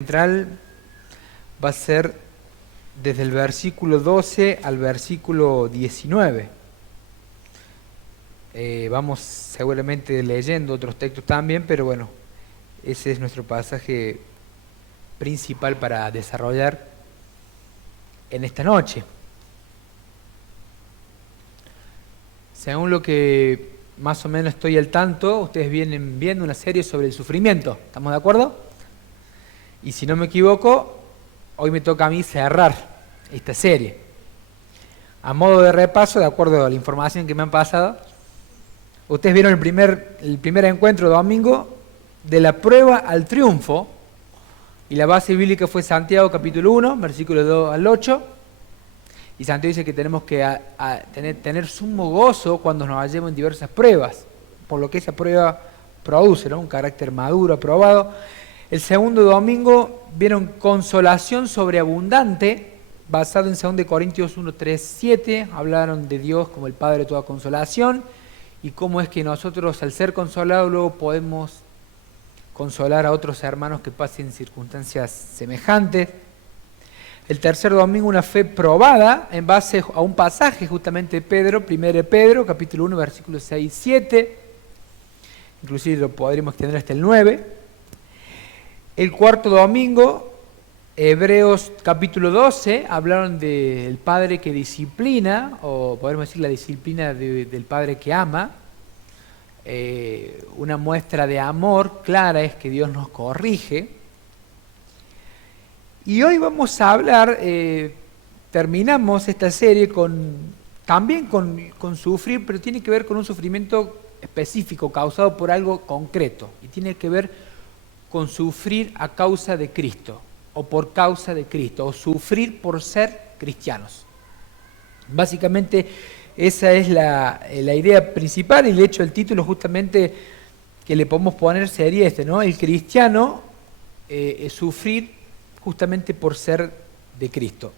Central va a ser desde el versículo 12 al versículo 19. Vamos seguramente leyendo otros textos también, pero bueno, ese es nuestro pasaje principal para desarrollar en esta noche. Según lo que más o menos estoy al tanto, ustedes vienen viendo una serie sobre el sufrimiento. ¿Estamos de acuerdo? Y si no me equivoco, hoy me toca a mí cerrar esta serie. A modo de repaso, de acuerdo a la información que me han pasado, ustedes vieron el primer encuentro domingo de la prueba al triunfo, y la base bíblica fue Santiago capítulo 1, versículos 2 al 8, y Santiago dice que tenemos que tener sumo gozo cuando nos hallemos en diversas pruebas, por lo que esa prueba produce, ¿no? Un carácter maduro, aprobado. El segundo domingo vieron consolación sobreabundante, basado en 2 Corintios 1, 3, 7, hablaron de Dios como el Padre de toda consolación, y cómo es que nosotros al ser consolados luego podemos consolar a otros hermanos que pasen circunstancias semejantes. El tercer domingo una fe probada en base a un pasaje justamente de Pedro, 1 Pedro, capítulo 1, versículos 6 y 7, inclusive lo podríamos extender hasta el 9. El cuarto domingo, Hebreos capítulo 12, hablaron del Padre que disciplina, o podemos decir la disciplina del Padre que ama. Una muestra de amor clara es que Dios nos corrige. Y hoy vamos a hablar, terminamos esta serie también con sufrir, pero tiene que ver con un sufrimiento específico causado por algo concreto, y tiene que ver con sufrir a causa de Cristo, o por causa de Cristo, o sufrir por ser cristianos. Básicamente esa es la idea principal, y de hecho el título justamente que le podemos poner sería este, ¿no? El cristiano sufrir justamente por ser de Cristo.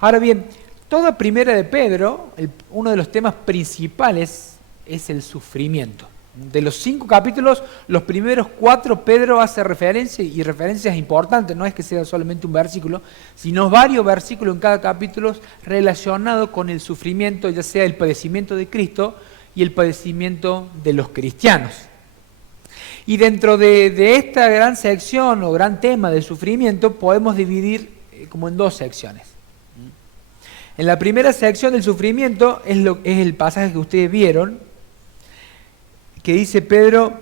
Ahora bien, toda primera de Pedro, uno de los temas principales es el sufrimiento. De los 5 capítulos, los primeros 4 Pedro hace referencia, y referencias importantes, no es que sea solamente un versículo, sino varios versículos en cada capítulo relacionados con el sufrimiento, ya sea el padecimiento de Cristo y el padecimiento de los cristianos. Y dentro de esta gran sección o gran tema del sufrimiento podemos dividir como en 2 secciones. En la primera sección del sufrimiento es el pasaje que ustedes vieron, que dice Pedro,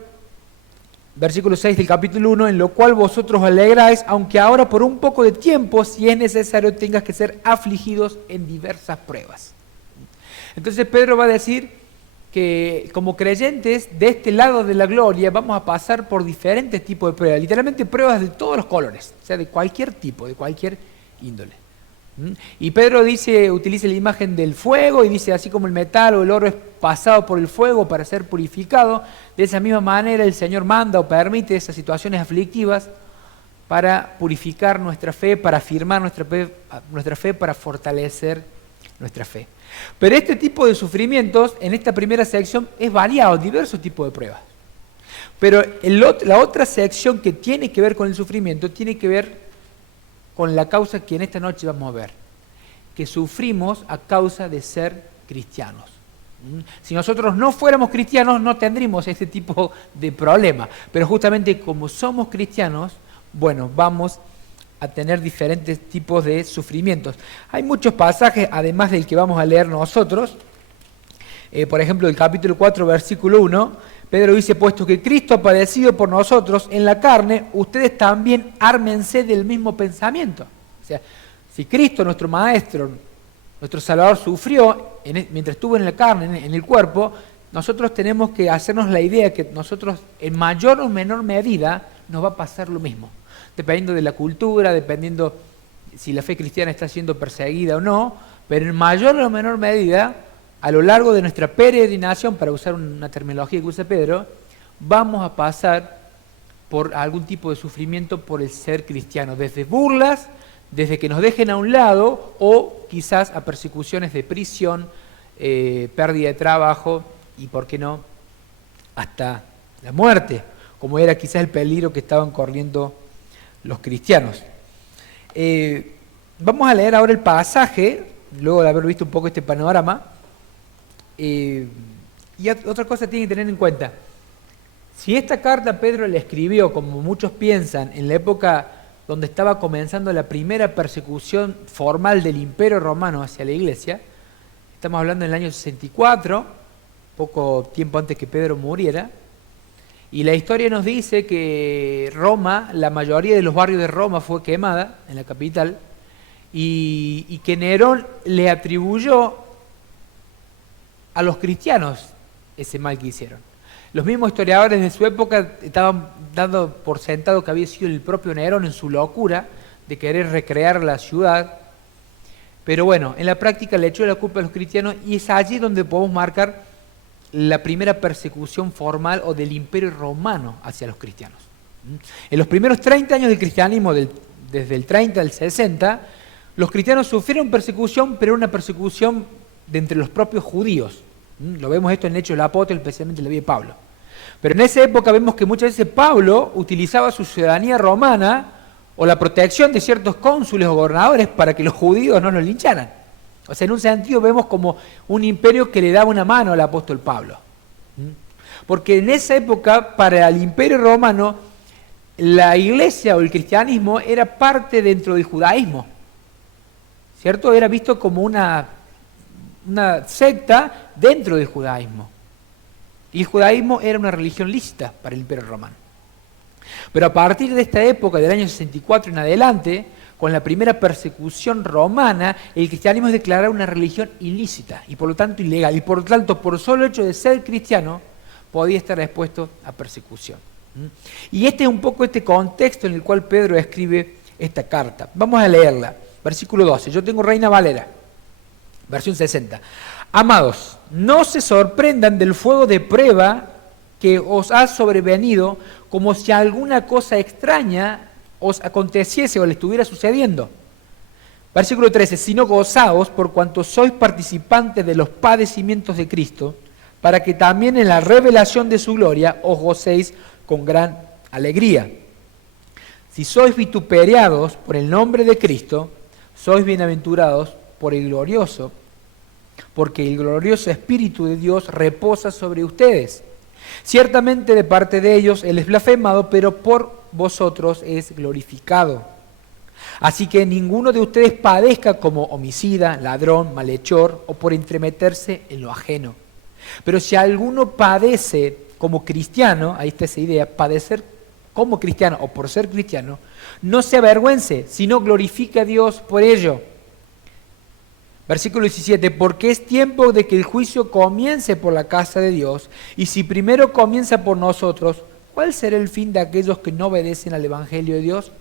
versículo 6 del capítulo 1, en lo cual vosotros os alegráis, aunque ahora por un poco de tiempo, si es necesario, tengas que ser afligidos en diversas pruebas. Entonces Pedro va a decir que como creyentes de este lado de la gloria vamos a pasar por diferentes tipos de pruebas, literalmente pruebas de todos los colores, o sea, de cualquier tipo, de cualquier índole. Y Pedro utiliza la imagen del fuego y dice, así como el metal o el oro es pasado por el fuego para ser purificado, de esa misma manera el Señor manda o permite esas situaciones aflictivas para purificar nuestra fe, para afirmar nuestra fe, para fortalecer nuestra fe. Pero este tipo de sufrimientos, en esta primera sección, es variado, diversos tipos de pruebas. Pero la otra sección que tiene que ver con el sufrimiento, tiene que ver con la causa que en esta noche vamos a ver, que sufrimos a causa de ser cristianos. Si nosotros no fuéramos cristianos no tendríamos este tipo de problema, pero justamente como somos cristianos, bueno, vamos a tener diferentes tipos de sufrimientos. Hay muchos pasajes, además del que vamos a leer nosotros, por ejemplo, el capítulo 4, versículo 1, Pedro dice, puesto que Cristo ha padecido por nosotros en la carne, ustedes también ármense del mismo pensamiento. O sea, si Cristo, nuestro Maestro, nuestro Salvador, sufrió mientras estuvo en la carne, en el cuerpo, nosotros tenemos que hacernos la idea que nosotros, en mayor o menor medida, nos va a pasar lo mismo. Dependiendo de la cultura, dependiendo si la fe cristiana está siendo perseguida o no, pero en mayor o menor medida, a lo largo de nuestra peregrinación, para usar una terminología que usa Pedro, vamos a pasar por algún tipo de sufrimiento por el ser cristiano, desde burlas, desde que nos dejen a un lado, o quizás a persecuciones de prisión, pérdida de trabajo, y por qué no, hasta la muerte, como era quizás el peligro que estaban corriendo los cristianos. Vamos a leer ahora el pasaje, luego de haber visto un poco este panorama. Y otra cosa tienen que tener en cuenta. Si esta carta Pedro la escribió, como muchos piensan, en la época donde estaba comenzando la primera persecución formal del Imperio Romano hacia la Iglesia, estamos hablando del año 64, poco tiempo antes que Pedro muriera, y la historia nos dice que Roma, la mayoría de los barrios de Roma fue quemada, en la capital, y que Nerón le atribuyó a los cristianos ese mal que hicieron. Los mismos historiadores de su época estaban dando por sentado que había sido el propio Nerón en su locura de querer recrear la ciudad. Pero bueno, en la práctica le echó la culpa a los cristianos y es allí donde podemos marcar la primera persecución formal o del Imperio Romano hacia los cristianos. En los primeros 30 años del cristianismo, desde el 30 al 60, los cristianos sufrieron persecución, pero una persecución de entre los propios judíos. Lo vemos esto en Hechos de los Apóstoles, especialmente en la vida de Pablo. Pero en esa época vemos que muchas veces Pablo utilizaba su ciudadanía romana o la protección de ciertos cónsules o gobernadores para que los judíos no los lincharan. O sea, en un sentido vemos como un imperio que le daba una mano al apóstol Pablo. Porque en esa época, para el imperio romano, la iglesia o el cristianismo era parte dentro del judaísmo. ¿Cierto? Era visto como una secta dentro del judaísmo. Y el judaísmo era una religión lícita para el Imperio Romano. Pero a partir de esta época, del año 64 en adelante, con la primera persecución romana, el cristianismo es declarado una religión ilícita y por lo tanto ilegal. Y por lo tanto, por solo hecho de ser cristiano, podía estar expuesto a persecución. Y este es un poco este contexto en el cual Pedro escribe esta carta. Vamos a leerla. Versículo 12. Yo tengo Reina Valera. Versión 60. Amados, no se sorprendan del fuego de prueba que os ha sobrevenido como si alguna cosa extraña os aconteciese o le estuviera sucediendo. Versículo 13. Sino gozaos por cuanto sois participantes de los padecimientos de Cristo, para que también en la revelación de su gloria os gocéis con gran alegría. Si sois vituperados por el nombre de Cristo, sois bienaventurados por el glorioso, porque el glorioso Espíritu de Dios reposa sobre ustedes. Ciertamente de parte de ellos Él es blasfemado, pero por vosotros es glorificado. Así que ninguno de ustedes padezca como homicida, ladrón, malhechor o por entremeterse en lo ajeno. Pero si alguno padece como cristiano, ahí está esa idea, padecer como cristiano o por ser cristiano, no se avergüence, sino glorifique a Dios por ello. Versículo 17, porque es tiempo de que el juicio comience por la casa de Dios, y si primero comienza por nosotros, ¿cuál será el fin de aquellos que no obedecen al Evangelio de Dios?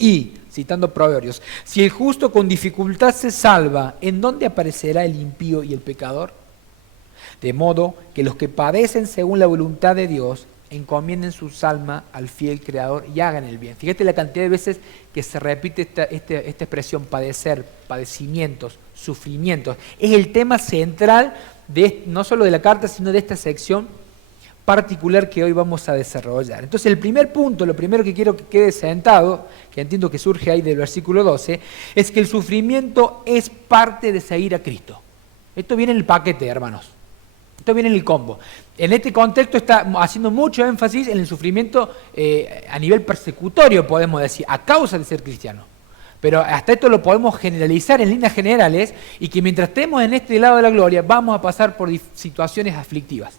Y, citando Proverbios, si el justo con dificultad se salva, ¿en dónde aparecerá el impío y el pecador? De modo que los que padecen según la voluntad de Dios, encomienden sus almas al fiel Creador y hagan el bien. Fíjate la cantidad de veces que se repite esta expresión, padecer, padecimientos, sufrimientos. Es el tema central no solo de la carta, sino de esta sección particular que hoy vamos a desarrollar. Entonces el primer punto, lo primero que quiero que quede sentado, que entiendo que surge ahí del versículo 12, es que el sufrimiento es parte de seguir a Cristo. Esto viene en el paquete, hermanos. Esto viene en el combo. En este contexto está haciendo mucho énfasis en el sufrimiento a nivel persecutorio, podemos decir, a causa de ser cristiano. Pero hasta esto lo podemos generalizar en líneas generales y que mientras estemos en este lado de la gloria vamos a pasar por situaciones aflictivas.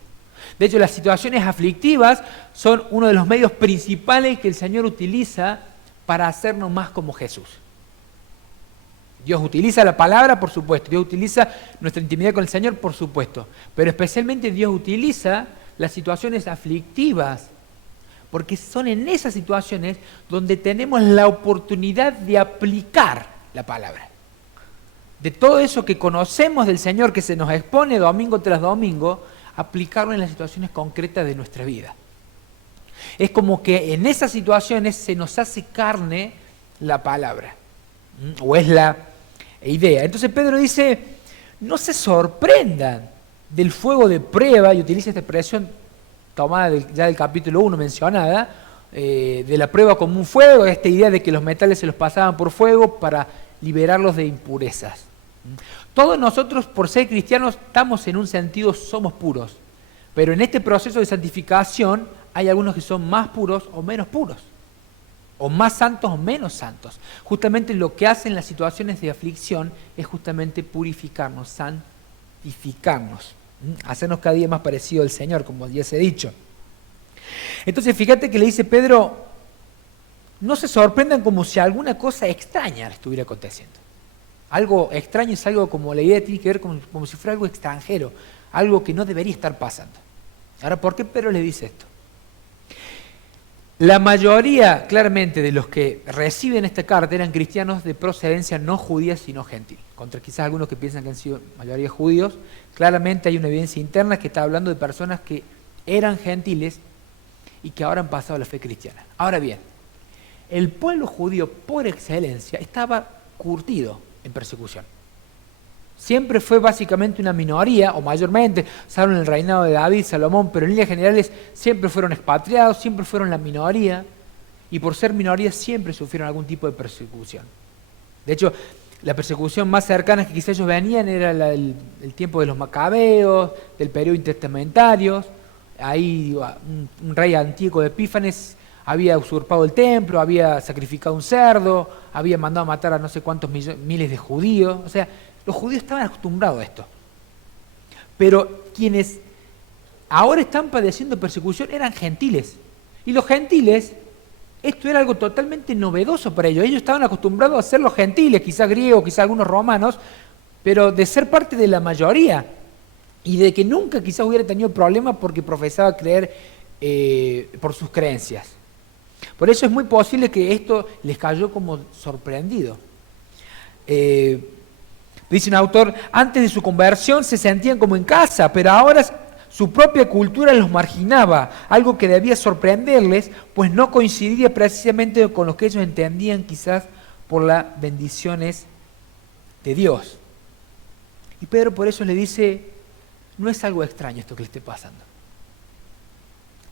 De hecho, las situaciones aflictivas son uno de los medios principales que el Señor utiliza para hacernos más como Jesús. Dios utiliza la palabra, por supuesto. Dios utiliza nuestra intimidad con el Señor, por supuesto. Pero especialmente Dios utiliza las situaciones aflictivas, porque son en esas situaciones donde tenemos la oportunidad de aplicar la palabra. De todo eso que conocemos del Señor, que se nos expone domingo tras domingo, aplicarlo en las situaciones concretas de nuestra vida. Es como que en esas situaciones se nos hace carne la palabra, o es la idea. Entonces Pedro dice, no se sorprendan del fuego de prueba, y utiliza esta expresión tomada ya del capítulo 1 mencionada, de la prueba como un fuego, esta idea de que los metales se los pasaban por fuego para liberarlos de impurezas. Todos nosotros, por ser cristianos, estamos en un sentido, somos puros, pero en este proceso de santificación hay algunos que son más puros o menos puros, o más santos o menos santos. Justamente lo que hacen las situaciones de aflicción es justamente purificarnos, santificarnos, hacernos cada día más parecido al Señor, como ya se ha dicho. Entonces fíjate que le dice Pedro, no se sorprendan como si alguna cosa extraña estuviera aconteciendo. Algo extraño es algo como la idea tiene que ver como si fuera algo extranjero, algo que no debería estar pasando. Ahora, ¿por qué Pedro le dice esto? La mayoría, claramente, de los que reciben esta carta eran cristianos de procedencia no judía, sino gentil. Contra quizás algunos que piensan que han sido mayoría judíos, claramente hay una evidencia interna que está hablando de personas que eran gentiles y que ahora han pasado a la fe cristiana. Ahora bien, el pueblo judío por excelencia estaba curtido en persecución. Siempre fue básicamente una minoría, o mayormente, salvo en el reinado de David, Salomón, pero en líneas generales siempre fueron expatriados, siempre fueron la minoría, y por ser minoría siempre sufrieron algún tipo de persecución. De hecho, la persecución más cercana que quizás ellos venían era el tiempo de los macabeos, del periodo intertestamentario. Ahí un rey antiguo de Epífanes había usurpado el templo, había sacrificado un cerdo, había mandado a matar a no sé cuántos miles de judíos. O sea, los judíos estaban acostumbrados a esto. Pero quienes ahora están padeciendo persecución eran gentiles. Y los gentiles, esto era algo totalmente novedoso para ellos. Ellos estaban acostumbrados a ser los gentiles, quizás griegos, quizás algunos romanos, pero de ser parte de la mayoría. Y de que nunca quizás hubiera tenido problemas porque profesaba creer por sus creencias. Por eso es muy posible que esto les cayó como sorprendido. Dice un autor, antes de su conversión se sentían como en casa, pero ahora su propia cultura los marginaba, algo que debía sorprenderles, pues no coincidía precisamente con lo que ellos entendían quizás por las bendiciones de Dios. Y Pedro por eso le dice, no es algo extraño esto que le esté pasando,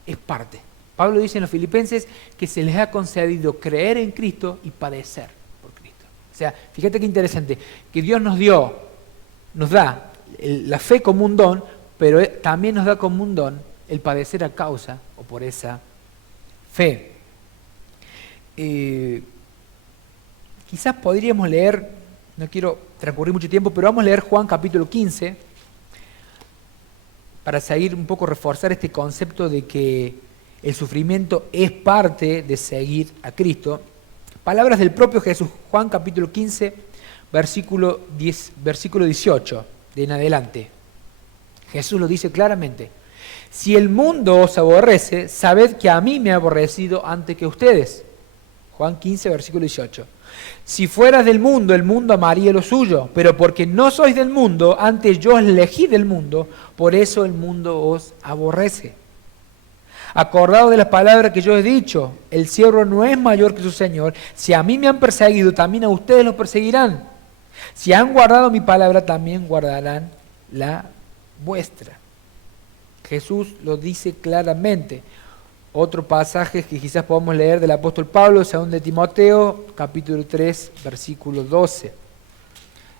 es parte. Pablo dice en los Filipenses que se les ha concedido creer en Cristo y padecer por Cristo. O sea, fíjate qué interesante, que Dios nos da la fe como un don, pero también nos da como un don el padecer a causa o por esa fe. Quizás podríamos leer, no quiero transcurrir mucho tiempo, pero vamos a leer Juan capítulo 15 para seguir un poco, reforzar este concepto de que el sufrimiento es parte de seguir a Cristo. Palabras del propio Jesús, Juan capítulo 15, versículo 18, de en adelante. Jesús lo dice claramente. Si el mundo os aborrece, sabed que a mí me ha aborrecido antes que ustedes. Juan 15, versículo 18. Si fueras del mundo, el mundo amaría lo suyo, pero porque no sois del mundo, antes yo os elegí del mundo, por eso el mundo os aborrece. Acordaos de las palabras que yo he dicho, el siervo no es mayor que su Señor. Si a mí me han perseguido, también a ustedes los perseguirán. Si han guardado mi palabra, también guardarán la vuestra. Jesús lo dice claramente. Otro pasaje que quizás podamos leer del apóstol Pablo, 2 de Timoteo, capítulo 3, versículo 12.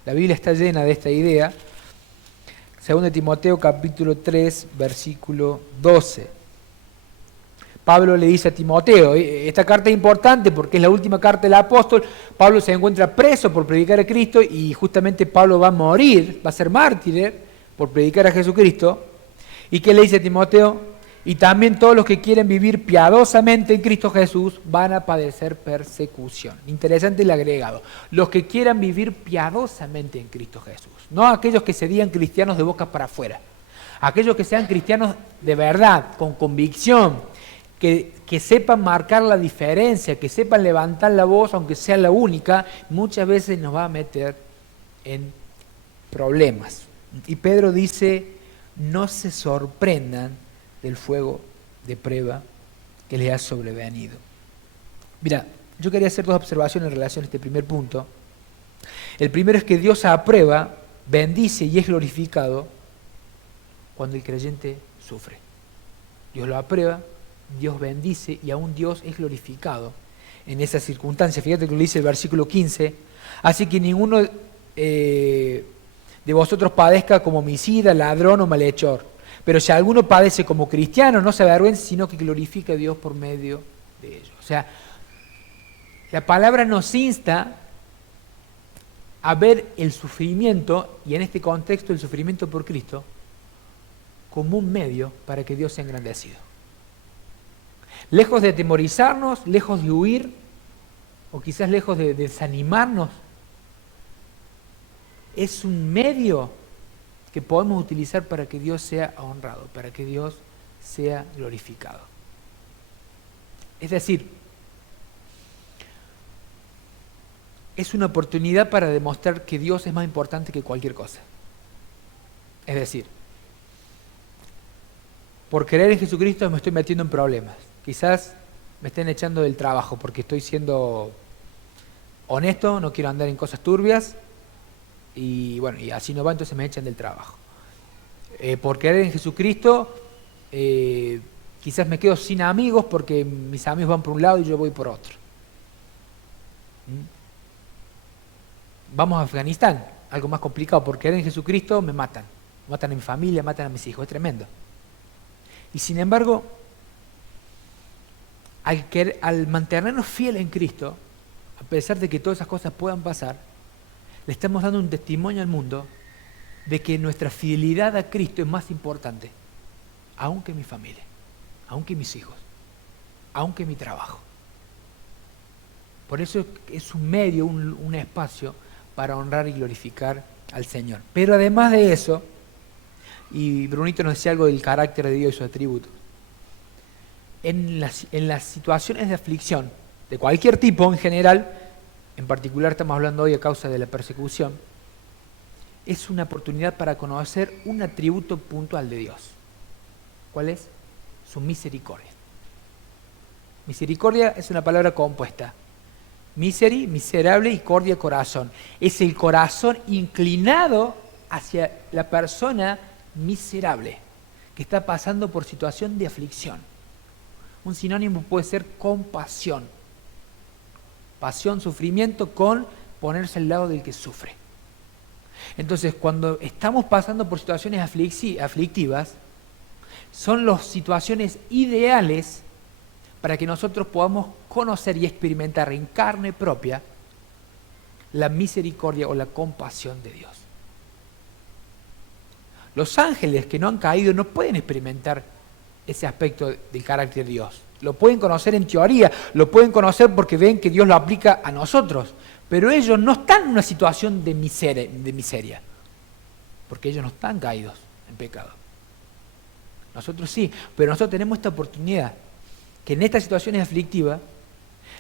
La Biblia está llena de esta idea. 2 de Timoteo, capítulo 3, versículo 12. Pablo le dice a Timoteo, esta carta es importante porque es la última carta del apóstol. Pablo se encuentra preso por predicar a Cristo y justamente Pablo va a morir, va a ser mártir por predicar a Jesucristo. ¿Y qué le dice a Timoteo? Y también todos los que quieren vivir piadosamente en Cristo Jesús van a padecer persecución. Interesante el agregado. Los que quieran vivir piadosamente en Cristo Jesús. No aquellos que se digan cristianos de boca para afuera. Aquellos que sean cristianos de verdad, con convicción. Que sepan marcar la diferencia, que sepan levantar la voz, aunque sea la única, muchas veces nos va a meter en problemas. Y Pedro dice, no se sorprendan del fuego de prueba que les ha sobrevenido. Mira, yo quería hacer dos observaciones en relación a este primer punto. El primero es que Dios aprueba, bendice y es glorificado cuando el creyente sufre. Dios lo aprueba, Dios bendice y aún Dios es glorificado en esa circunstancia. Fíjate que lo dice el versículo 15. Así que ninguno de vosotros padezca como homicida, ladrón o malhechor. Pero si alguno padece como cristiano, no se avergüence, sino que glorifique a Dios por medio de ello. O sea, la palabra nos insta a ver el sufrimiento, y en este contexto el sufrimiento por Cristo, como un medio para que Dios sea engrandecido. Lejos de atemorizarnos, lejos de huir, o quizás lejos de desanimarnos, es un medio que podemos utilizar para que Dios sea honrado, para que Dios sea glorificado. Es decir, es una oportunidad para demostrar que Dios es más importante que cualquier cosa. Es decir, por creer en Jesucristo me estoy metiendo en problemas. Quizás me estén echando del trabajo porque estoy siendo honesto, no quiero andar en cosas turbias y bueno, y así no va, entonces me echan del trabajo. Por creer en Jesucristo, quizás me quedo sin amigos porque mis amigos van por un lado y yo voy por otro. Vamos a Afganistán, algo más complicado. Por creer en Jesucristo me matan. Matan a mi familia, matan a mis hijos, es tremendo. Y sin embargo, al mantenernos fieles en Cristo, a pesar de que todas esas cosas puedan pasar, le estamos dando un testimonio al mundo de que nuestra fidelidad a Cristo es más importante, aun que mi familia, aun que mis hijos, aun que mi trabajo. Por eso es un medio, un espacio para honrar y glorificar al Señor. Pero además de eso, y Brunito nos decía algo del carácter de Dios y sus atributos, en las situaciones de aflicción, de cualquier tipo en general, en particular estamos hablando hoy a causa de la persecución, es una oportunidad para conocer un atributo puntual de Dios. ¿Cuál es? Su misericordia. Misericordia es una palabra compuesta. Miseri, miserable, y cordia, corazón. Es el corazón inclinado hacia la persona miserable que está pasando por situación de aflicción. Un sinónimo puede ser compasión. Pasión, sufrimiento, con ponerse al lado del que sufre. Entonces, cuando estamos pasando por situaciones aflictivas, son las situaciones ideales para que nosotros podamos conocer y experimentar en carne propia la misericordia o la compasión de Dios. Los ángeles que no han caído no pueden experimentar ese aspecto del carácter de Dios. Lo pueden conocer en teoría, lo pueden conocer porque ven que Dios lo aplica a nosotros, pero ellos no están en una situación de miseria, porque ellos no están caídos en pecado. Nosotros sí, pero nosotros tenemos esta oportunidad, que en estas situaciones aflictivas,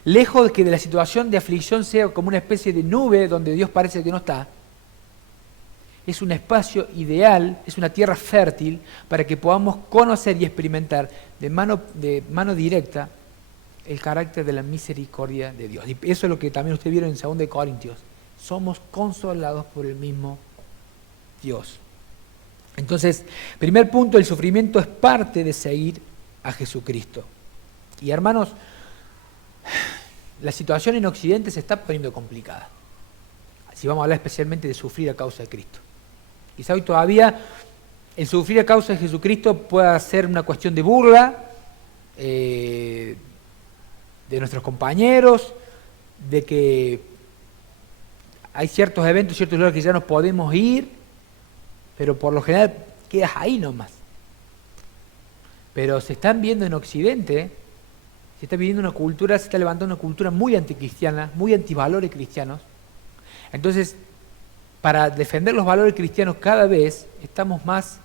lejos de que de la situación de aflicción sea como una especie de nube donde Dios parece que no está, es un espacio ideal, es una tierra fértil para que podamos conocer y experimentar de mano directa el carácter de la misericordia de Dios. Y eso es lo que también ustedes vieron en 2 Corintios. Somos consolados por el mismo Dios. Entonces, primer punto, el sufrimiento es parte de seguir a Jesucristo. Y hermanos, la situación en Occidente se está poniendo complicada. Si vamos a hablar especialmente de sufrir a causa de Cristo. Quizá hoy todavía el sufrir a causa de Jesucristo pueda ser una cuestión de burla de nuestros compañeros, de que hay ciertos eventos, ciertos lugares que ya no podemos ir, pero por lo general quedas ahí nomás. Pero se están viendo en Occidente, se está viviendo una cultura, se está levantando una cultura muy anticristiana, muy antivalores cristianos. Entonces, para defender los valores cristianos cada vez estamos más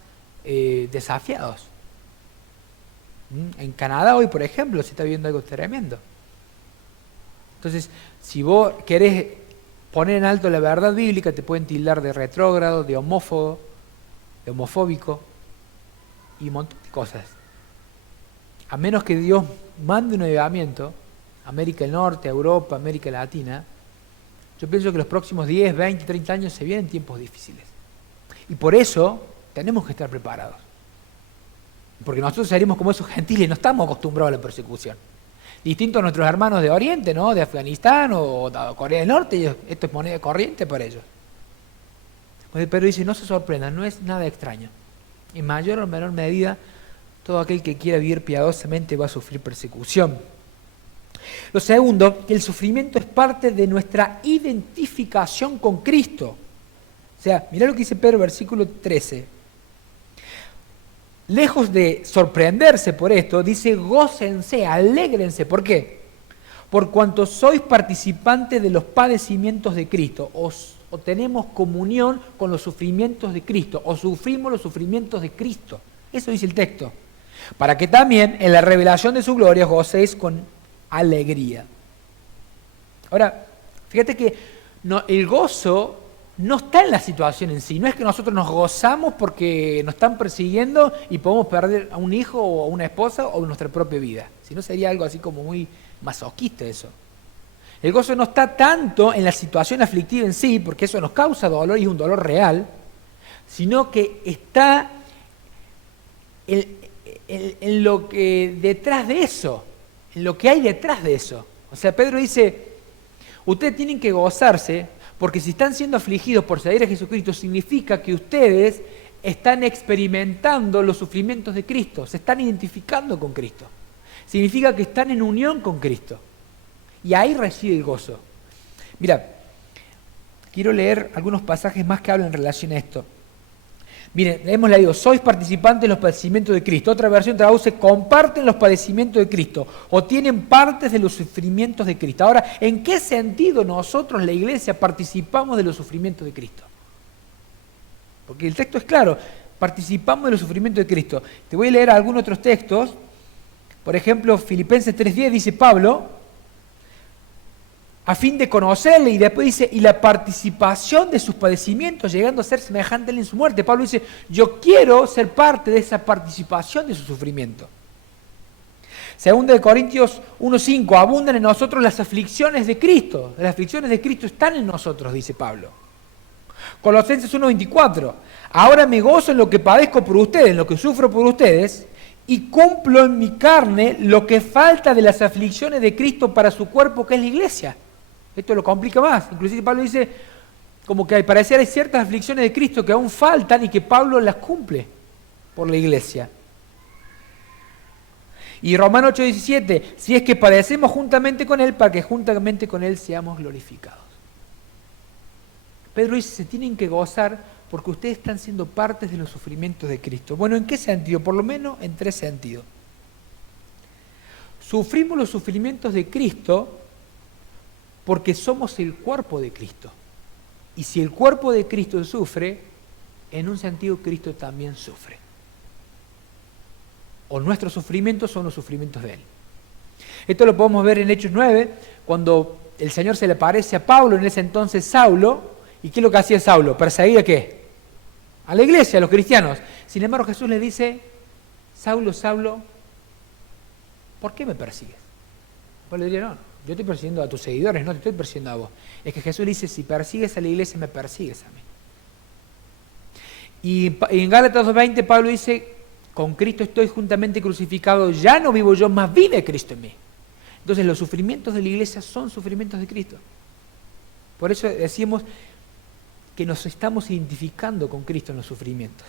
desafiados. En Canadá hoy, por ejemplo, se está viendo algo tremendo. Entonces, si vos querés poner en alto la verdad bíblica, te pueden tildar de retrógrado, de homófobo, de homofóbico y un montón de cosas. A menos que Dios mande un avivamiento, América del Norte, Europa, América Latina, yo pienso que los próximos 10, 20, 30 años se vienen tiempos difíciles. Y por eso tenemos que estar preparados. Porque nosotros seríamos como esos gentiles, no estamos acostumbrados a la persecución. Distinto a nuestros hermanos de Oriente, ¿no? De Afganistán o de Corea del Norte, esto es moneda corriente para ellos. Pero dice, no se sorprendan, no es nada extraño. En mayor o menor medida, todo aquel que quiera vivir piadosamente va a sufrir persecución. Lo segundo, que el sufrimiento es parte de nuestra identificación con Cristo. O sea, mirá lo que dice Pedro, versículo 13. Lejos de sorprenderse por esto, dice, gócense, alégrense. ¿Por qué? Por cuanto sois participantes de los padecimientos de Cristo, o tenemos comunión con los sufrimientos de Cristo, o sufrimos los sufrimientos de Cristo. Eso dice el texto. Para que también en la revelación de su gloria os gocéis con alegría. Ahora, fíjate que el gozo no está en la situación en sí. No es que nosotros nos gozamos porque nos están persiguiendo y podemos perder a un hijo o a una esposa o nuestra propia vida. Si no, sería algo así como muy masoquista eso. El gozo no está tanto en la situación aflictiva en sí, porque eso nos causa dolor y es un dolor real, sino que está en lo que detrás de eso, en lo que hay detrás de eso. O sea, Pedro dice, ustedes tienen que gozarse porque si están siendo afligidos por seguir a Jesucristo, significa que ustedes están experimentando los sufrimientos de Cristo, se están identificando con Cristo. Significa que están en unión con Cristo. Y ahí reside el gozo. Mira, quiero leer algunos pasajes más que hablan en relación a esto. Miren, hemos leído, sois participantes de los padecimientos de Cristo. Otra versión traduce, comparten los padecimientos de Cristo o tienen partes de los sufrimientos de Cristo. Ahora, ¿en qué sentido nosotros, la iglesia, participamos de los sufrimientos de Cristo? Porque el texto es claro, participamos de los sufrimientos de Cristo. Te voy a leer algunos otros textos. Por ejemplo, Filipenses 3:10 dice Pablo, a fin de conocerle, y después dice, y la participación de sus padecimientos, llegando a ser semejante a él en su muerte. Pablo dice, yo quiero ser parte de esa participación de su sufrimiento. Segunda de Corintios 1:5, abundan en nosotros las aflicciones de Cristo. Las aflicciones de Cristo están en nosotros, dice Pablo. Colosenses 1:24, ahora me gozo en lo que padezco por ustedes, en lo que sufro por ustedes, y cumplo en mi carne lo que falta de las aflicciones de Cristo para su cuerpo, que es la iglesia. Esto lo complica más. Inclusive Pablo dice, como que al parecer hay ciertas aflicciones de Cristo que aún faltan y que Pablo las cumple por la iglesia. Y Romanos 8:17, si es que padecemos juntamente con Él, para que juntamente con Él seamos glorificados. Pedro dice, se tienen que gozar porque ustedes están siendo partes de los sufrimientos de Cristo. Bueno, ¿en qué sentido? Por lo menos en 3 sentidos. Sufrimos los sufrimientos de Cristo porque somos el cuerpo de Cristo. Y si el cuerpo de Cristo sufre, en un sentido Cristo también sufre. O nuestros sufrimientos son los sufrimientos de Él. Esto lo podemos ver en Hechos 9, cuando el Señor se le aparece a Pablo, en ese entonces Saulo. ¿Y qué es lo que hacía Saulo? ¿Perseguir a qué? A la iglesia, a los cristianos. Sin embargo, Jesús le dice, Saulo, Saulo, ¿por qué me persigues? Pablo le diría, no. Yo estoy persiguiendo a tus seguidores, no te estoy persiguiendo a vos. Es que Jesús dice, si persigues a la iglesia, me persigues a mí. Y en Gálatas 2:20 Pablo dice, con Cristo estoy juntamente crucificado, ya no vivo yo, más vive Cristo en mí. Entonces los sufrimientos de la iglesia son sufrimientos de Cristo. Por eso decimos que nos estamos identificando con Cristo en los sufrimientos.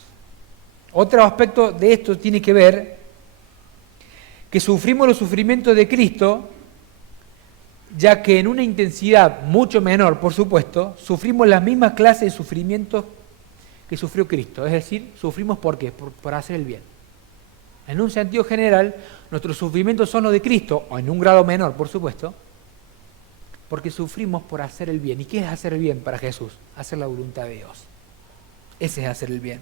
Otro aspecto de esto tiene que ver que sufrimos los sufrimientos de Cristo, ya que en una intensidad mucho menor, por supuesto, sufrimos la misma clase de sufrimientos que sufrió Cristo. Es decir, sufrimos ¿por qué? Por hacer el bien. En un sentido general, nuestros sufrimientos son los de Cristo, o en un grado menor, por supuesto, porque sufrimos por hacer el bien. ¿Y qué es hacer el bien para Jesús? Hacer la voluntad de Dios. Ese es hacer el bien.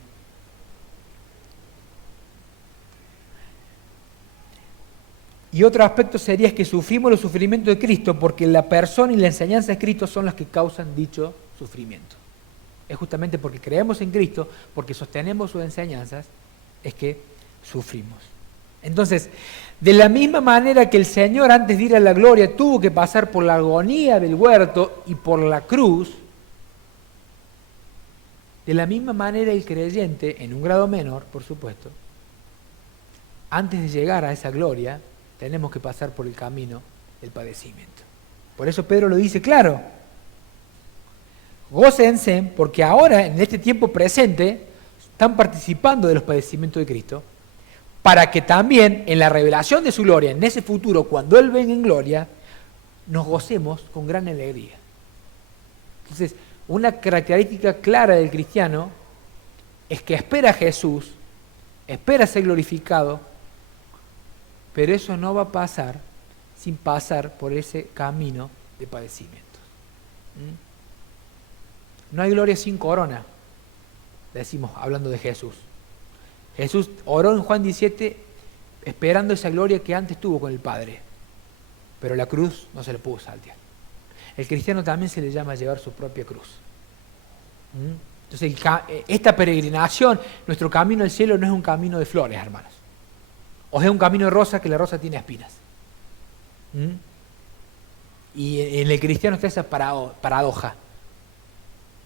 Y otro aspecto sería que sufrimos los sufrimientos de Cristo porque la persona y la enseñanza de Cristo son las que causan dicho sufrimiento. Es justamente porque creemos en Cristo, porque sostenemos sus enseñanzas, es que sufrimos. Entonces, de la misma manera que el Señor antes de ir a la gloria tuvo que pasar por la agonía del huerto y por la cruz, de la misma manera el creyente, en un grado menor, por supuesto, antes de llegar a esa gloria, tenemos que pasar por el camino del padecimiento. Por eso Pedro lo dice claro. Gócense porque ahora, en este tiempo presente, están participando de los padecimientos de Cristo, para que también en la revelación de su gloria, en ese futuro, cuando Él venga en gloria, nos gocemos con gran alegría. Entonces, una característica clara del cristiano es que espera a Jesús, espera ser glorificado, pero eso no va a pasar sin pasar por ese camino de padecimientos. No hay gloria sin corona, decimos hablando de Jesús. Jesús oró en Juan 17 esperando esa gloria que antes tuvo con el Padre, pero la cruz no se le pudo saltear. El cristiano también se le llama a llevar su propia cruz. Entonces, esta peregrinación, nuestro camino al cielo no es un camino de flores, hermanos. O es un camino de rosa que la rosa tiene espinas. Y en el cristiano está esa paradoja.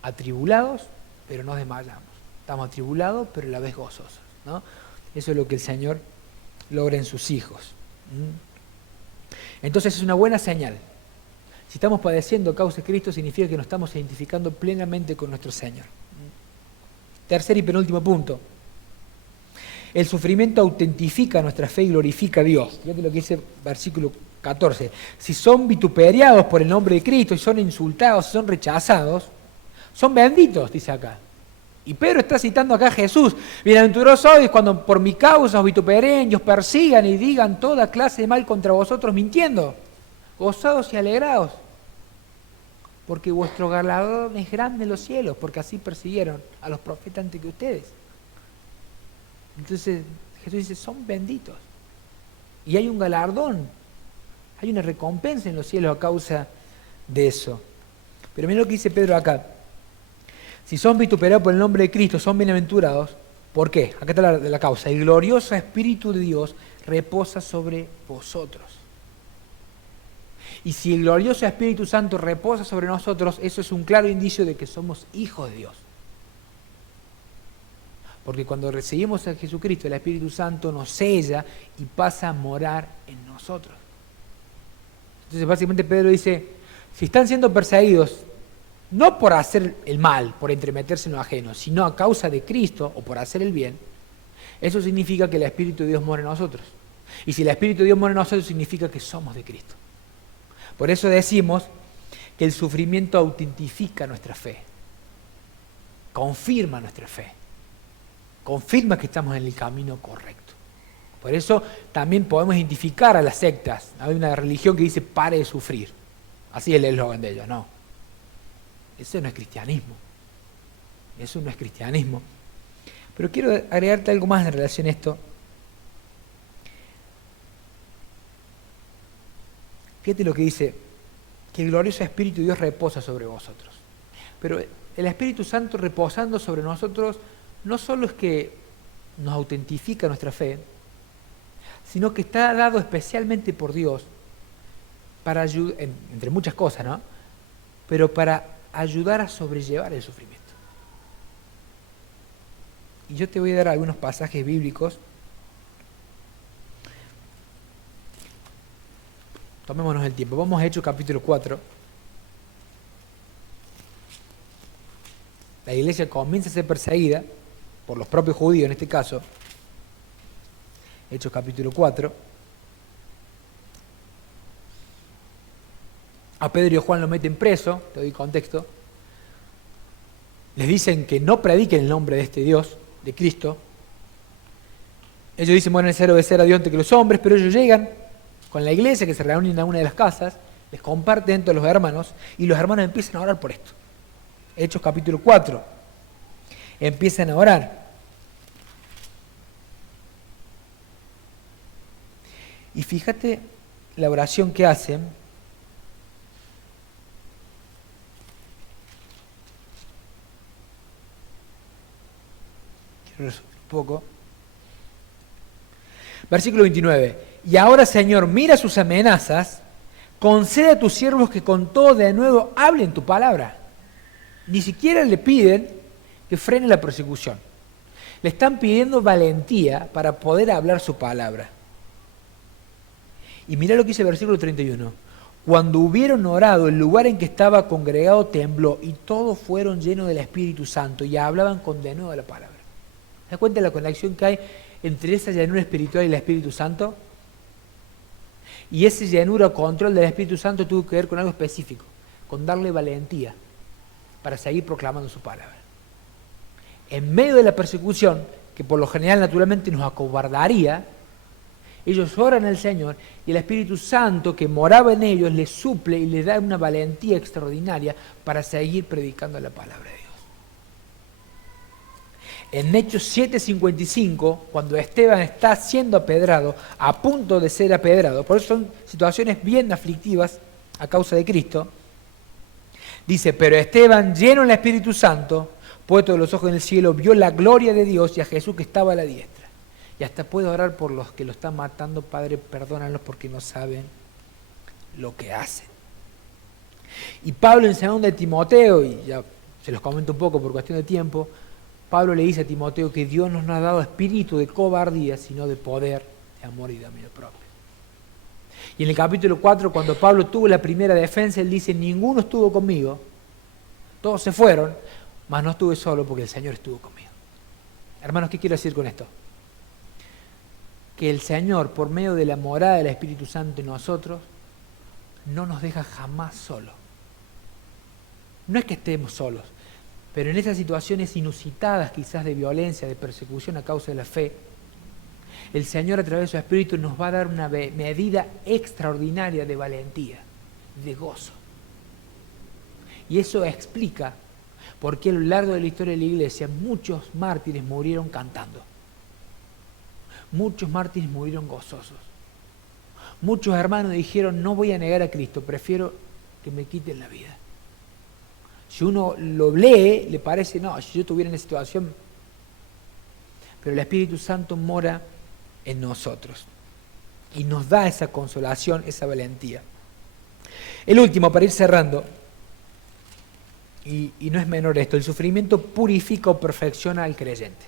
Atribulados, pero no desmayamos. Estamos atribulados, pero a la vez gozosos, ¿no? Eso es lo que el Señor logra en sus hijos. Entonces es una buena señal. Si estamos padeciendo a causa de Cristo, significa que nos estamos identificando plenamente con nuestro Señor. Tercer y penúltimo punto. El sufrimiento autentifica nuestra fe y glorifica a Dios. Fíjate lo que dice versículo 14. Si son vituperiados por el nombre de Cristo, y son insultados, son rechazados, son benditos, dice acá. Y Pedro está citando acá a Jesús. Bienaventurados sois cuando por mi causa os vituperen y os persigan y digan toda clase de mal contra vosotros mintiendo. Gozados y alegrados, porque vuestro galardón es grande en los cielos, porque así persiguieron a los profetas antes que ustedes. Entonces Jesús dice, son benditos. Y hay un galardón, hay una recompensa en los cielos a causa de eso. Pero miren lo que dice Pedro acá. Si son vituperados por el nombre de Cristo, son bienaventurados. ¿Por qué? Acá está la causa. El glorioso Espíritu de Dios reposa sobre vosotros. Y si el glorioso Espíritu Santo reposa sobre nosotros, eso es un claro indicio de que somos hijos de Dios. Porque cuando recibimos a Jesucristo, el Espíritu Santo nos sella y pasa a morar en nosotros. Entonces básicamente Pedro dice, si están siendo perseguidos, no por hacer el mal, por entremeterse en lo ajeno, sino a causa de Cristo o por hacer el bien, eso significa que el Espíritu de Dios mora en nosotros. Y si el Espíritu de Dios mora en nosotros, significa que somos de Cristo. Por eso decimos que el sufrimiento autentifica nuestra fe, confirma nuestra fe, confirma que estamos en el camino correcto. Por eso también podemos identificar a las sectas. Hay una religión que dice pare de sufrir. Así es el eslogan de ellos, no. Eso no es cristianismo. Eso no es cristianismo. Pero quiero agregarte algo más en relación a esto. Fíjate lo que dice, que el glorioso Espíritu de Dios reposa sobre vosotros. Pero el Espíritu Santo reposando sobre nosotros no solo es que nos autentifica nuestra fe, sino que está dado especialmente por Dios para ayudar, entre muchas cosas, ¿no? Pero para ayudar a sobrellevar el sufrimiento. Y yo te voy a dar algunos pasajes bíblicos. Tomémonos el tiempo. Vamos a Hechos capítulo 4. La iglesia comienza a ser perseguida por los propios judíos en este caso. Hechos capítulo 4. A Pedro y a Juan lo meten preso, te doy contexto. Les dicen que no prediquen el nombre de este Dios, de Cristo. Ellos dicen, bueno, es necesario obedecer a Dios antes que los hombres, pero ellos llegan con la iglesia, que se reúnen a una de las casas, les comparten entre los hermanos, y los hermanos empiezan a orar por esto. Hechos capítulo 4. Empiezan a orar. Y fíjate la oración que hacen. Quiero resumir un poco. Versículo 29. Y ahora, Señor, mira sus amenazas, concede a tus siervos que con todo de nuevo hablen tu palabra. Ni siquiera le piden que frene la persecución. Le están pidiendo valentía para poder hablar su palabra. Y mirá lo que dice el versículo 31. Cuando hubieron orado, el lugar en que estaba congregado tembló y todos fueron llenos del Espíritu Santo y hablaban con denuedo de la palabra. ¿Se da cuenta de la conexión que hay entre esa llanura espiritual y el Espíritu Santo? Y ese llanura o control del Espíritu Santo tuvo que ver con algo específico, con darle valentía para seguir proclamando su palabra. En medio de la persecución, que por lo general naturalmente nos acobardaría, ellos oran al Señor y el Espíritu Santo que moraba en ellos les suple y les da una valentía extraordinaria para seguir predicando la palabra de Dios. En Hechos 7:55, cuando Esteban está siendo apedrado, a punto de ser apedrado, por eso son situaciones bien aflictivas a causa de Cristo, dice, pero Esteban, lleno del Espíritu Santo, puesto los ojos en el cielo, vio la gloria de Dios y a Jesús que estaba a la diestra. Y hasta puede orar por los que lo están matando, Padre, perdónalos porque no saben lo que hacen. Y Pablo en 2 de Timoteo, y ya se los comento un poco por cuestión de tiempo, Pablo le dice a Timoteo que Dios no nos ha dado espíritu de cobardía, sino de poder, de amor y de dominio propio. Y en el capítulo 4, cuando Pablo tuvo la primera defensa, él dice, ninguno estuvo conmigo, todos se fueron, mas no estuve solo porque el Señor estuvo conmigo. Hermanos, ¿qué quiero decir con esto? Que el Señor, por medio de la morada del Espíritu Santo en nosotros, no nos deja jamás solos. No es que estemos solos, pero en esas situaciones inusitadas, quizás de violencia, de persecución a causa de la fe, el Señor a través de su Espíritu nos va a dar una medida extraordinaria de valentía, de gozo. Y eso explica por qué a lo largo de la historia de la Iglesia muchos mártires murieron cantando. Muchos mártires murieron gozosos. Muchos hermanos dijeron, no voy a negar a Cristo, prefiero que me quiten la vida. Si uno lo lee, le parece, no, si yo estuviera en esa situación. Pero el Espíritu Santo mora en nosotros y nos da esa consolación, esa valentía. El último, para ir cerrando, y no es menor esto, el sufrimiento purifica o perfecciona al creyente.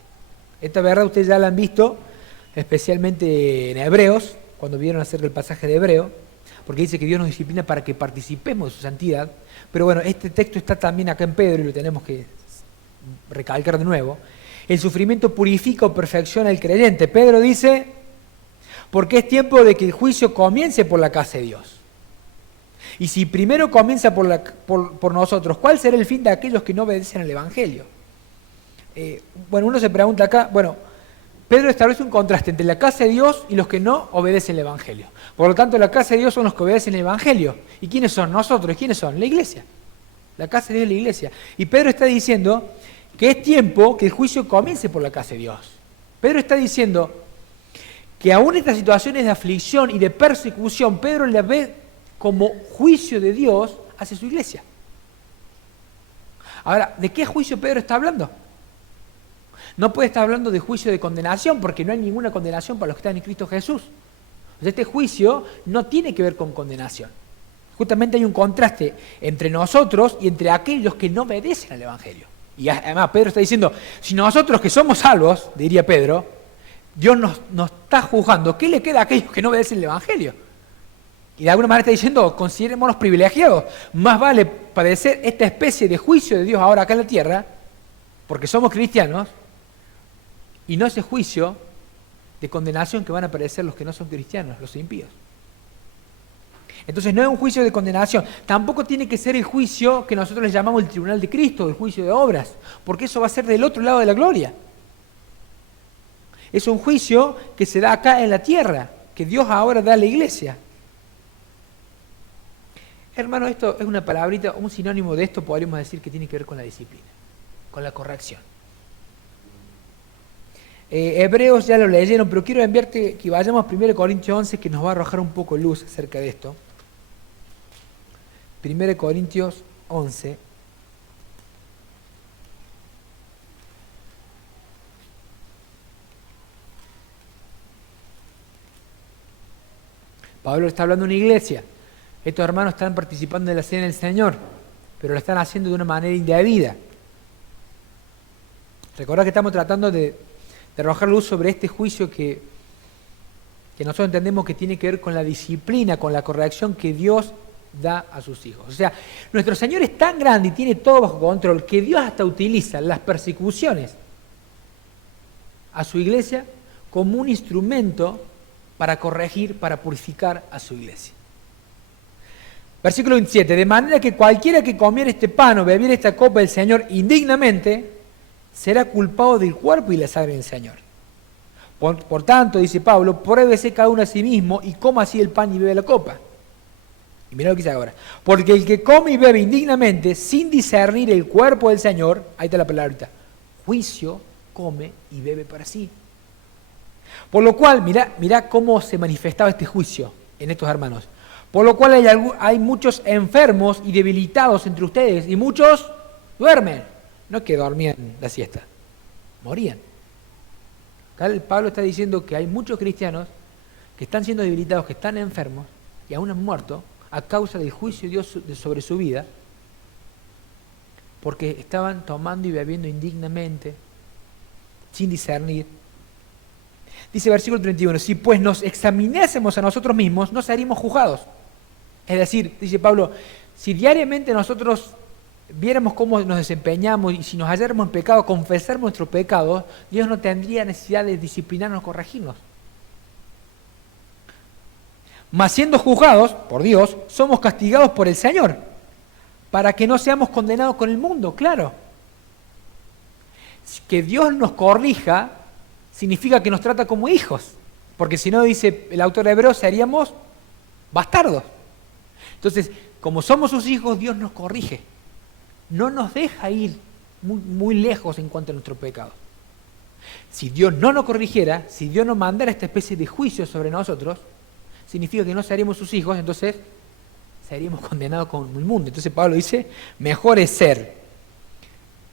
Esta verdad ustedes ya la han visto, especialmente en Hebreos, cuando vieron acerca del pasaje de Hebreo, porque dice que Dios nos disciplina para que participemos de su santidad. Pero bueno, este texto está también acá en Pedro y lo tenemos que recalcar de nuevo. El sufrimiento purifica o perfecciona al creyente. Pedro dice, porque es tiempo de que el juicio comience por la casa de Dios. Y si primero comienza por nosotros, ¿cuál será el fin de aquellos que no obedecen al Evangelio? Bueno, uno se pregunta acá, bueno, Pedro establece un contraste entre la casa de Dios y los que no obedecen el Evangelio. Por lo tanto, la casa de Dios son los que obedecen el Evangelio. ¿Y quiénes son? Nosotros. ¿Quiénes son? La iglesia. La casa de Dios es la iglesia. Y Pedro está diciendo que es tiempo que el juicio comience por la casa de Dios. Pedro está diciendo que aún estas situaciones de aflicción y de persecución, Pedro las ve como juicio de Dios hacia su iglesia. Ahora, ¿de qué juicio Pedro está hablando? No puede estar hablando de juicio de condenación, porque no hay ninguna condenación para los que están en Cristo Jesús. Este juicio no tiene que ver con condenación. Justamente hay un contraste entre nosotros y entre aquellos que no obedecen al Evangelio. Y además Pedro está diciendo, si nosotros que somos salvos, diría Pedro, Dios nos está juzgando, ¿qué le queda a aquellos que no obedecen el Evangelio? Y de alguna manera está diciendo, considerémonos privilegiados. Más vale padecer esta especie de juicio de Dios ahora acá en la tierra, porque somos cristianos, y no ese juicio de condenación que van a padecer los que no son cristianos, los impíos. Entonces no es un juicio de condenación, tampoco tiene que ser el juicio que nosotros le llamamos el tribunal de Cristo, el juicio de obras, porque eso va a ser del otro lado de la gloria. Es un juicio que se da acá en la tierra, que Dios ahora da a la iglesia. Hermano, esto es una palabrita, un sinónimo de esto podríamos decir que tiene que ver con la disciplina, con la corrección. Hebreos ya lo leyeron, pero quiero enviarte que vayamos a 1 Corintios 11, que nos va a arrojar un poco luz acerca de esto. 1 Corintios 11. Pablo está hablando de una iglesia. Estos hermanos están participando de la cena del Señor, pero lo están haciendo de una manera indebida. Recordad que estamos tratando de de arrojar luz sobre este juicio que nosotros entendemos que tiene que ver con la disciplina, con la corrección que Dios da a sus hijos. O sea, nuestro Señor es tan grande y tiene todo bajo control que Dios hasta utiliza las persecuciones a su iglesia como un instrumento para corregir, para purificar a su iglesia. Versículo 27, de manera que cualquiera que comiera este pan o bebiera esta copa del Señor indignamente, será culpado del cuerpo y la sangre del Señor. Por tanto, dice Pablo, pruébese cada uno a sí mismo y coma así el pan y bebe la copa. Y mira lo que dice ahora. Porque el que come y bebe indignamente, sin discernir el cuerpo del Señor, ahí está la palabrita, juicio, come y bebe para sí. Por lo cual, mirá cómo se manifestaba este juicio en estos hermanos. Por lo cual hay muchos enfermos y debilitados entre ustedes, y muchos duermen. No es que dormían la siesta, morían. Acá Pablo está diciendo que hay muchos cristianos que están siendo debilitados, que están enfermos y aún han muerto a causa del juicio de Dios sobre su vida, porque estaban tomando y bebiendo indignamente, sin discernir. Dice versículo 31, si pues nos examinásemos a nosotros mismos, no seríamos juzgados. Es decir, dice Pablo, si diariamente nosotros viéramos cómo nos desempeñamos y si nos halláramos en pecado, confesar nuestros pecados, Dios no tendría necesidad de disciplinarnos, corregirnos. Mas siendo juzgados por Dios, somos castigados por el Señor, para que no seamos condenados con el mundo, claro. Que Dios nos corrija significa que nos trata como hijos, porque si no, dice el autor hebreo, seríamos bastardos. Entonces, como somos sus hijos, Dios nos corrige. No nos deja ir muy lejos en cuanto a nuestro pecado. Si Dios no nos corrigiera, si Dios nos mandara esta especie de juicio sobre nosotros, significa que no seríamos sus hijos, entonces seríamos condenados con el mundo. Entonces Pablo dice, mejor es ser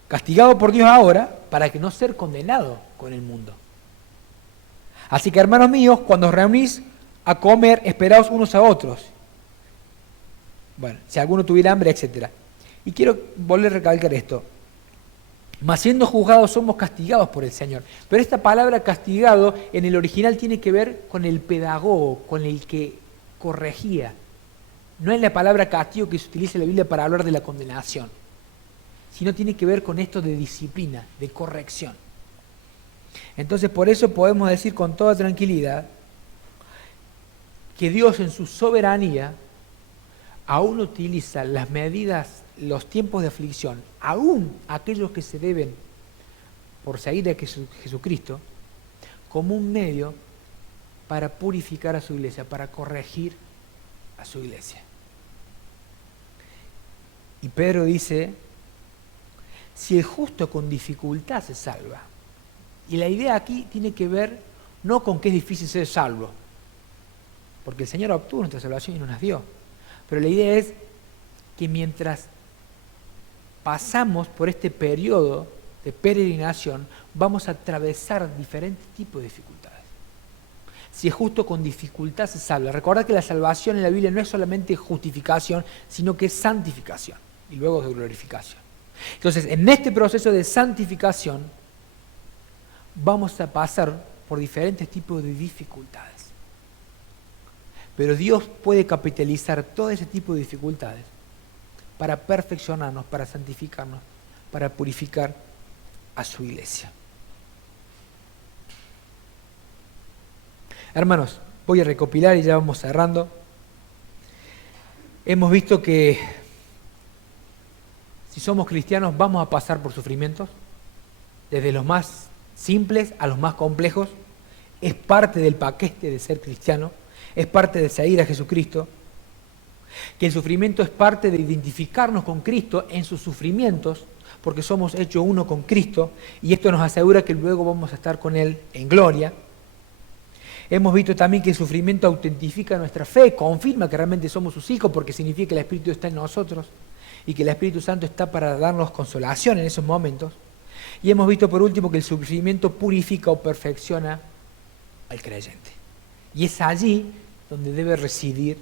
castigado por Dios ahora para que no ser condenado con el mundo. Así que, hermanos míos, cuando os reunís a comer, esperaos unos a otros. Bueno, si alguno tuviera hambre, etc. Y quiero volver a recalcar esto. Mas siendo juzgados somos castigados por el Señor. Pero esta palabra castigado en el original tiene que ver con el pedagogo, con el que corregía. No es la palabra castigo que se utiliza en la Biblia para hablar de la condenación, sino tiene que ver con esto de disciplina, de corrección. Entonces por eso podemos decir con toda tranquilidad que Dios en su soberanía aún utiliza las medidas, los tiempos de aflicción, aún aquellos que se deben por seguir a Jesucristo, como un medio para purificar a su iglesia, para corregir a su iglesia. Y Pedro dice, si el justo con dificultad se salva, y la idea aquí tiene que ver no con que es difícil ser salvo, porque el Señor obtuvo nuestra salvación y nos las dio, pero la idea es que mientras pasamos por este periodo de peregrinación, vamos a atravesar diferentes tipos de dificultades. Si es justo con dificultad se salva. Recordad que la salvación en la Biblia no es solamente justificación, sino que es santificación y luego de glorificación. Entonces, en este proceso de santificación vamos a pasar por diferentes tipos de dificultades. Pero Dios puede capitalizar todo ese tipo de dificultades para perfeccionarnos, para santificarnos, para purificar a su iglesia. Hermanos, voy a recopilar y ya vamos cerrando. Hemos visto que si somos cristianos vamos a pasar por sufrimientos, desde los más simples a los más complejos. Es parte del paquete de ser cristiano, es parte de seguir a Jesucristo. Que el sufrimiento es parte de identificarnos con Cristo en sus sufrimientos, porque somos hechos uno con Cristo, y esto nos asegura que luego vamos a estar con Él en gloria. Hemos visto también que el sufrimiento autentifica nuestra fe, confirma que realmente somos sus hijos, porque significa que el Espíritu está en nosotros y que el Espíritu Santo está para darnos consolación en esos momentos. Y hemos visto por último que el sufrimiento purifica o perfecciona al creyente. Y es allí donde debe residir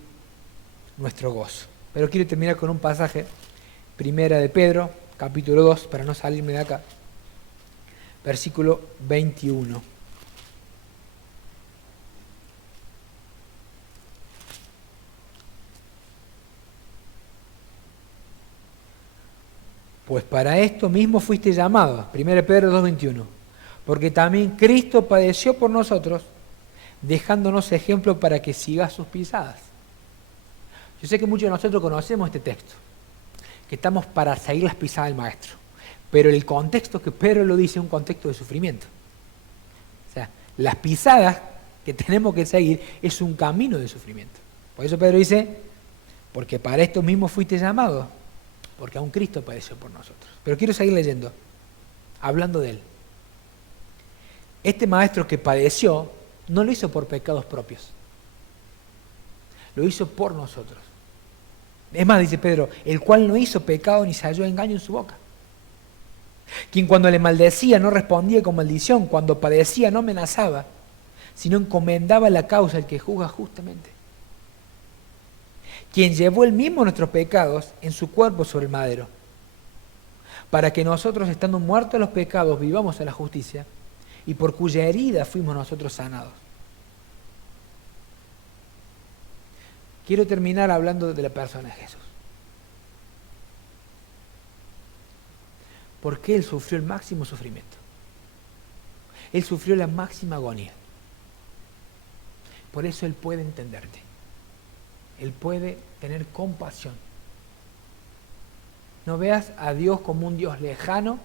nuestro gozo. Pero quiero terminar con un pasaje, Primera de Pedro, capítulo 2, para no salirme de acá, versículo 21. Pues para esto mismo fuiste llamados, 1 Pedro 2:21, porque también Cristo padeció por nosotros, dejándonos ejemplo para que sigas sus pisadas. Yo sé que muchos de nosotros conocemos este texto, que estamos para seguir las pisadas del Maestro, pero el contexto que Pedro lo dice es un contexto de sufrimiento. O sea, las pisadas que tenemos que seguir es un camino de sufrimiento. Por eso Pedro dice, porque para esto mismo fuiste llamados, porque aún Cristo padeció por nosotros. Pero quiero seguir leyendo, hablando de él. Este Maestro que padeció, no lo hizo por pecados propios, lo hizo por nosotros. Es más, dice Pedro, el cual no hizo pecado ni se halló engaño en su boca. Quien cuando le maldecía no respondía con maldición, cuando padecía no amenazaba, sino encomendaba la causa al que juzga justamente. Quien llevó él mismo nuestros pecados en su cuerpo sobre el madero, para que nosotros, estando muertos a los pecados, vivamos a la justicia, y por cuya herida fuimos nosotros sanados. Quiero terminar hablando de la persona de Jesús. Porque Él sufrió el máximo sufrimiento. Él sufrió la máxima agonía. Por eso Él puede entenderte. Él puede tener compasión. No veas a Dios como un Dios lejano,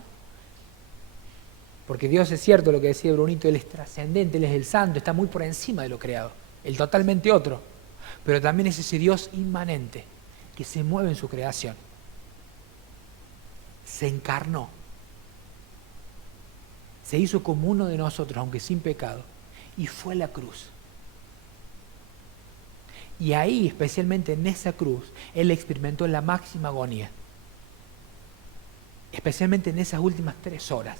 porque Dios, es cierto lo que decía Brunito, Él es trascendente, Él es el santo, está muy por encima de lo creado, el totalmente otro. Pero también es ese Dios inmanente que se mueve en su creación. Se encarnó. Se hizo como uno de nosotros, aunque sin pecado, y fue a la cruz. Y ahí, especialmente en esa cruz, Él experimentó la máxima agonía. Especialmente en esas últimas 3 horas.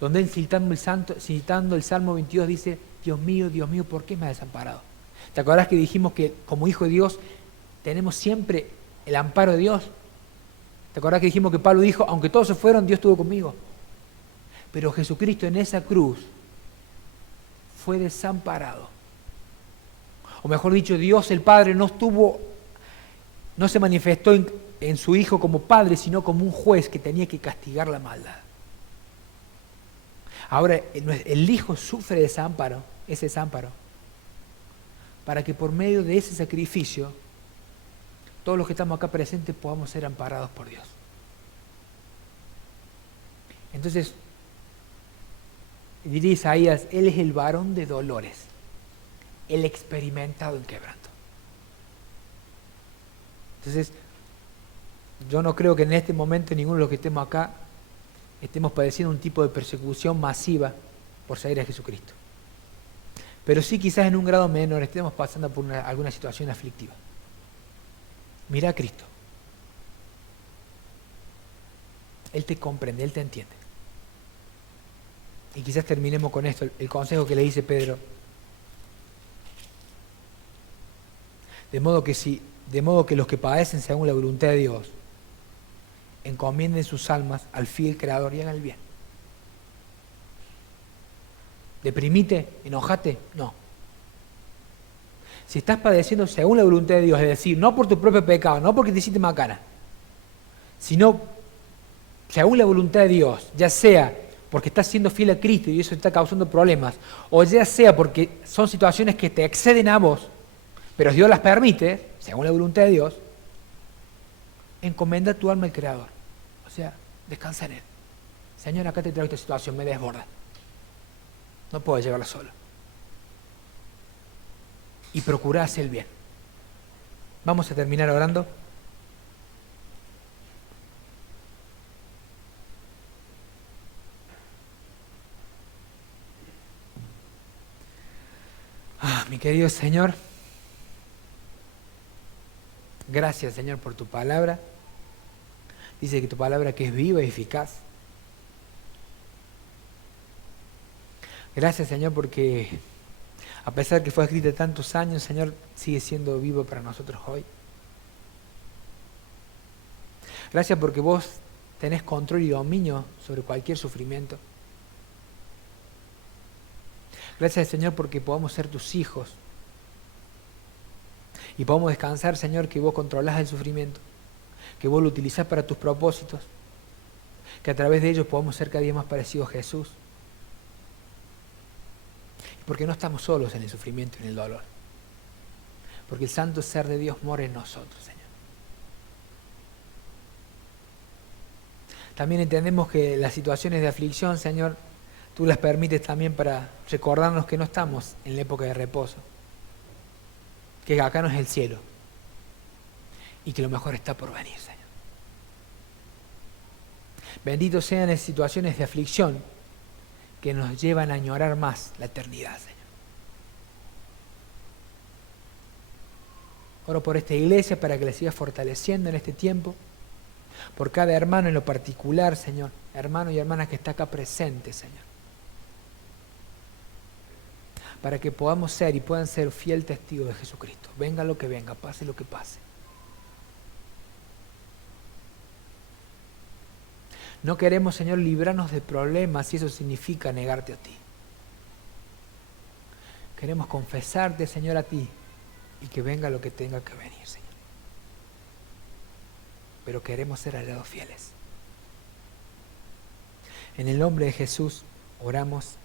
Donde Él, citando el Salmo 22, dice, Dios mío, ¿por qué me has desamparado? ¿Te acordás que dijimos que como hijo de Dios tenemos siempre el amparo de Dios? ¿Te acordás que dijimos que Pablo dijo, aunque todos se fueron, Dios estuvo conmigo? Pero Jesucristo en esa cruz fue desamparado. O mejor dicho, Dios el Padre no se manifestó en su Hijo como Padre, sino como un juez que tenía que castigar la maldad. Ahora, el Hijo sufre ese desamparo, para que por medio de ese sacrificio, todos los que estamos acá presentes podamos ser amparados por Dios. Entonces, diría Isaías, Él es el varón de dolores, el experimentado en quebranto. Entonces, yo no creo que en este momento ninguno de los que estemos acá estemos padeciendo un tipo de persecución masiva por seguir a Jesucristo. Pero sí, quizás en un grado menor estemos pasando por alguna situación aflictiva. Mira a Cristo. Él te comprende, Él te entiende. Y quizás terminemos con esto, el consejo que le dice Pedro. De modo que los que padecen según la voluntad de Dios, encomienden sus almas al fiel Creador y hagan el bien. ¿Deprimite? ¿Enojate? No. Si estás padeciendo según la voluntad de Dios, es decir, no por tu propio pecado, no porque te hiciste macana, sino según la voluntad de Dios, ya sea porque estás siendo fiel a Cristo y eso te está causando problemas, o ya sea porque son situaciones que te exceden a vos, pero Dios las permite, según la voluntad de Dios, encomienda tu alma al Creador. O sea, descansa en Él. Señor, acá te traigo esta situación, me desborda. No puedo llevarla solo. Y procura hacer el bien. Vamos a terminar orando. Mi querido Señor, gracias, Señor, por tu palabra. Dice que tu palabra que es viva y eficaz. Gracias, Señor, porque a pesar de que fue escrita tantos años, Señor, sigue siendo vivo para nosotros hoy. Gracias porque vos tenés control y dominio sobre cualquier sufrimiento. Gracias, Señor, porque podamos ser tus hijos. Y podamos descansar, Señor, que vos controlás el sufrimiento. que vos lo utilizás para tus propósitos, que a través de ellos podamos ser cada día más parecidos a Jesús. Porque no estamos solos en el sufrimiento y en el dolor. Porque el santo ser de Dios mora en nosotros, Señor. También entendemos que las situaciones de aflicción, Señor, tú las permites también para recordarnos que no estamos en la época de reposo, que acá no es el cielo y que lo mejor está por venir, Señor. Benditos sean las situaciones de aflicción que nos llevan a añorar más la eternidad, Señor. Oro por esta iglesia para que la sigas fortaleciendo en este tiempo, por cada hermano en lo particular, Señor, hermano y hermana que está acá presente, Señor, para que podamos ser y puedan ser fiel testigos de Jesucristo, venga lo que venga, pase lo que pase. No queremos, Señor, librarnos de problemas si eso significa negarte a ti. Queremos confesarte, Señor, a ti y que venga lo que tenga que venir, Señor. Pero queremos ser hallados fieles. En el nombre de Jesús oramos.